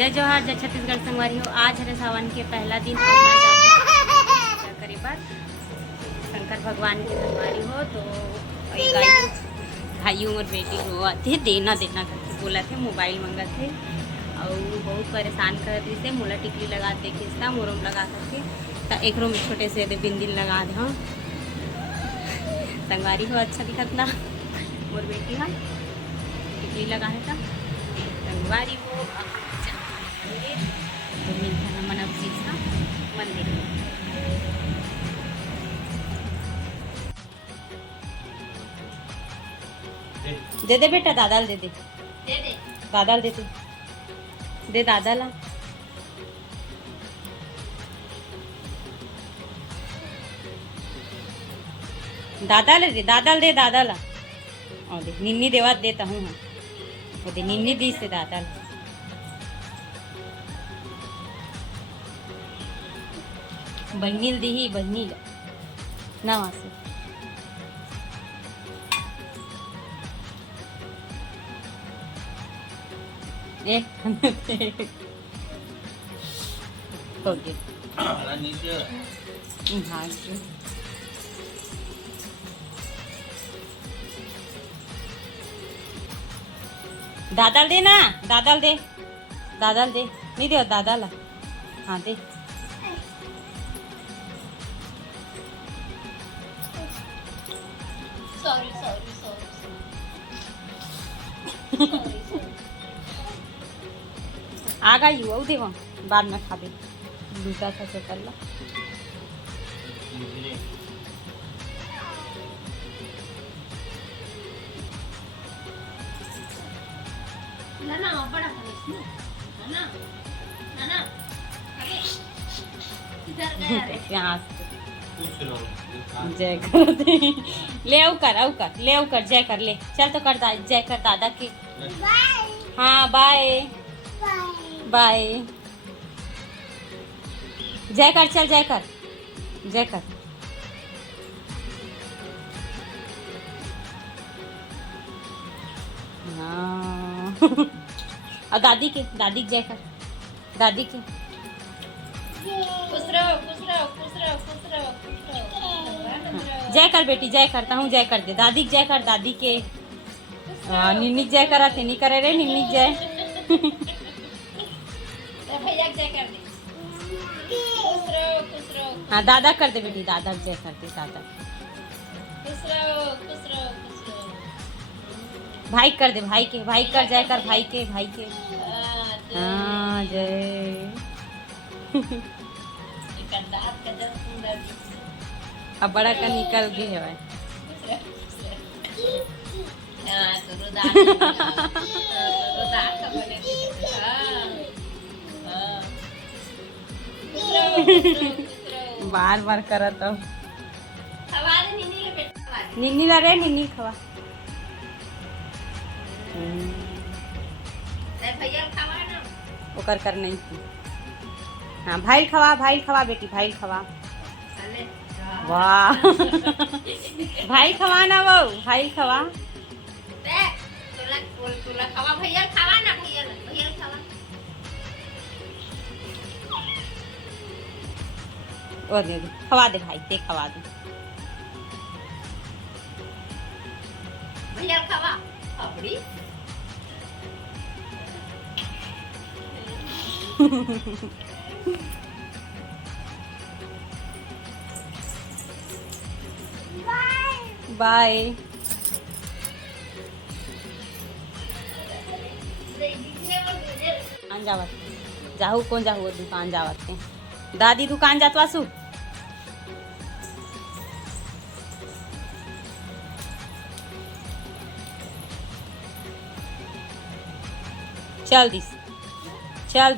जय जोहार, जय छत्तीसगढ़ संगवारी हो। आज है सावन के पहला दिन और मैं जाती हूँ करीबन शंकर भगवान की संगवारी हो। तो भाइयों और बेटी को आते देना करके बोला थे, मोबाइल मंगा थे और बहुत परेशान कर रही से। मोला टिकली लगा दे खिसता मोरम लगा करके तो एक में छोटे से दे बिंदिल लगा दे। हाँ संगवारी हो अच्छा दिखत ना मोर बेटी हाँ टिकली लगा है था संगवारी हो। तो मिलता मन अब सीखा मंदिर दे दे बेटा, दादा दे दे दादा दे दे दादा ला। दादा ले दे दादा ला। और दे निन्नी देवा देता हूँ हाँ वो दे निन्नी दी से दादा ला। बहनील दी ही बहनील ना वहाँ से एक हो गया दादा दे ना, दादा दे नहीं दे दादा ला। हाँ दे आ गई वो दे वहाँ बाद में खा दे लूटा था चकर ला। जय कर ले आओ कर जय कर ले चल तो कर जय कर दादा की। हाँ बाय बाय जय कर चल जय कर हाँ और दादी की जय कर दादी की। जय कर बेटी जय करता हूँ जय कर दे दादी जय कर दादी के। निन्नी जय करा थे नहीं करे रे निन्नी जय। हाँ दादा कर दे बेटी दादा जय कर दे दादा। भाई कर दे भाई के भाई कर जय कर भाई के हाँ जय। अब बड़ा का निकल गई है भाई। बार बार करा तो निन्नी ला रे निन्नी खवा ओकर कर नहीं थी। हाँ भाई खवा बेटी भाई खवा। वाह भाई खवा ना वो भाई खवा और दे खवा दे भाई ते खवा दे भैया खवा अपड़ी बाय जावत जाहू कौन जाहू दुकान जावत के दादी दुकान जात वासु चल दिस याद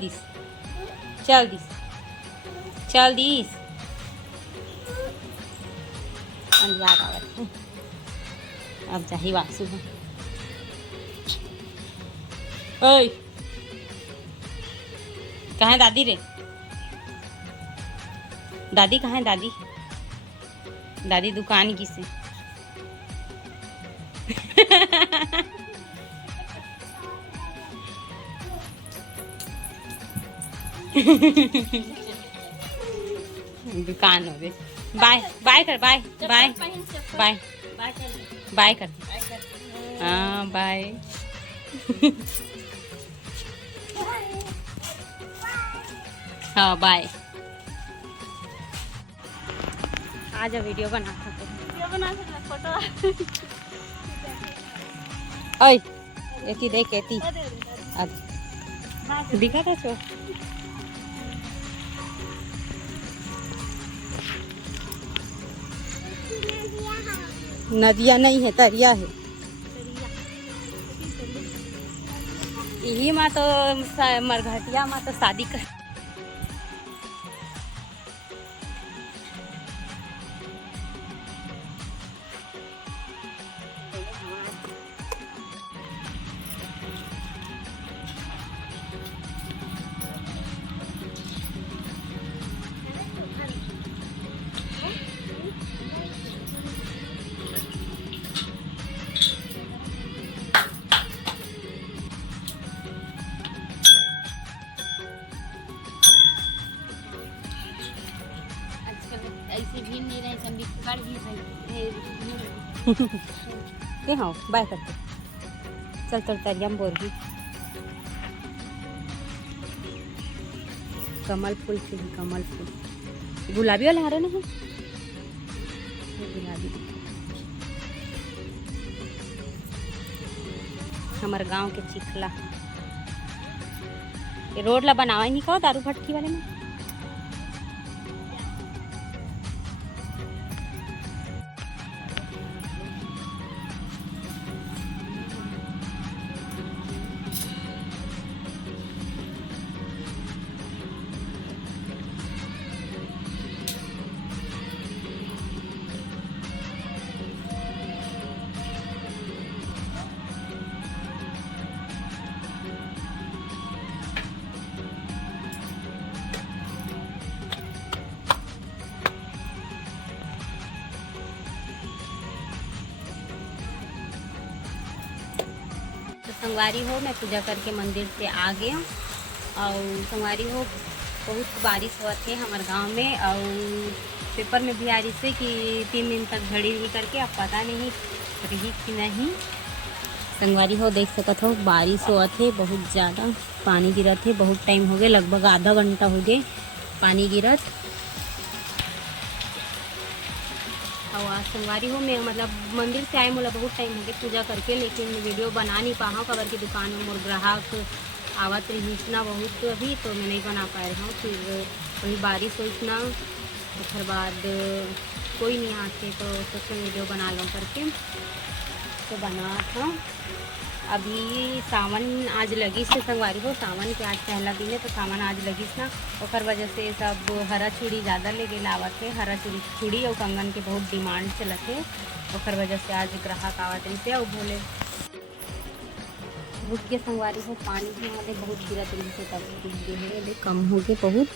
आवत अब जाही वासु ओए कहाँ है दादी रे दादी कहाँ है दादी दुकान की से दुकान हो गई। बाय बाय कर, बाय बाय बाय बाय कर। हाँ बाय। हाँ बाय। आज वीडियो बना सकते फोटो। ओए एती देख एती दिखा था छो। नदिया नहीं है, तरिया है। यही माँ तो मरघटिया माँ तो शादी कर। ऐसी भी नहीं रहे, संदीप कर भी रहे। हाँ बाय करते। चल चल तरिया में बोल। कमल फूल से भी, कमल फूल गुलाबी वाले हरे ना है, गुलाबी। हमारे गांव के चिखला ये रोड ला बनावा नहीं कहो दारू भट्टी वाले में। संगवारी हो मैं पूजा करके मंदिर से आ गया। और संगवारी हो बहुत बारिश हुआ थे हमारे गांव में, और पेपर में भी आ रही से कि 3 दिन तक झड़ी रही करके, अब पता नहीं रही कि नहीं। संगवारी हो देख सकत हो बारिश हुआ थे, बहुत ज़्यादा पानी गिरा थे, बहुत टाइम हो गए, लगभग आधा घंटा हो गए पानी गिरत। और आज संगवारी हो मैं मतलब मंदिर से आए मोला बहुत टाइम हो गया पूजा करके, लेकिन वीडियो बना नहीं पाऊँ कबर की दुकान में मोर ग्राहक आवत रही इतना बहुत अभी, तो मैं नहीं बना पा रहा हूँ। फिर वही बारिश हो इतना, तो फिर बाद कोई नहीं आते तो सोचे वीडियो बना लो करके, तो बना था। अभी सावन आज लगी से संगवारी हो, सावन के आज पहला दिन है, तो सावन आज लगी ना, और वजह से सब हरा चूड़ी ज़्यादा लेके लावत है। हरा चूड़ी और कंगन के बहुत डिमांड चलत है, और वजह से आज ग्राहक आवत रही थे। और बोले रुक के संगवारी हो पानी भी हमारे बहुत गिरत रही से, तब कम हो गए बहुत।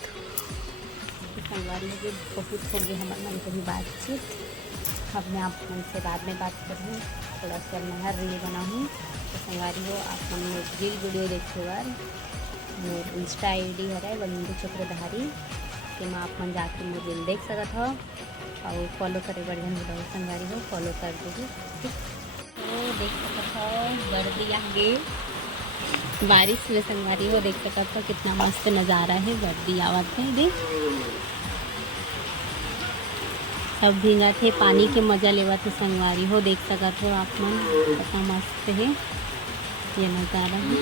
संगवारी हो बहुत हो गए हमारे मन को भी बातचीत। अब मैं आप उनसे बाद में बात करूँ, थोड़ा सा नहर रील बनाऊँ। तो संगवारी हो आप मन रील वीडियो देखे बार मोर इंस्टा ID है बंधु चक्रधारी के में आप मन जाके मोर रील देख सकत हो, और फॉलो करे बढ़िया वीडियो संगवारी हो फॉलो कर दीजिए। तो देख सकत हो बर्दी आगे बारिश में संगवारी हो देख सकत हो कितना मस्त नज़ारा है, बर्दी आवत है। देख सब भींगा थे, पानी के मज़ा लेवा थे संगवारी हो देख सकत हो आप मन, कितना मस्त है ये नज़ारा है।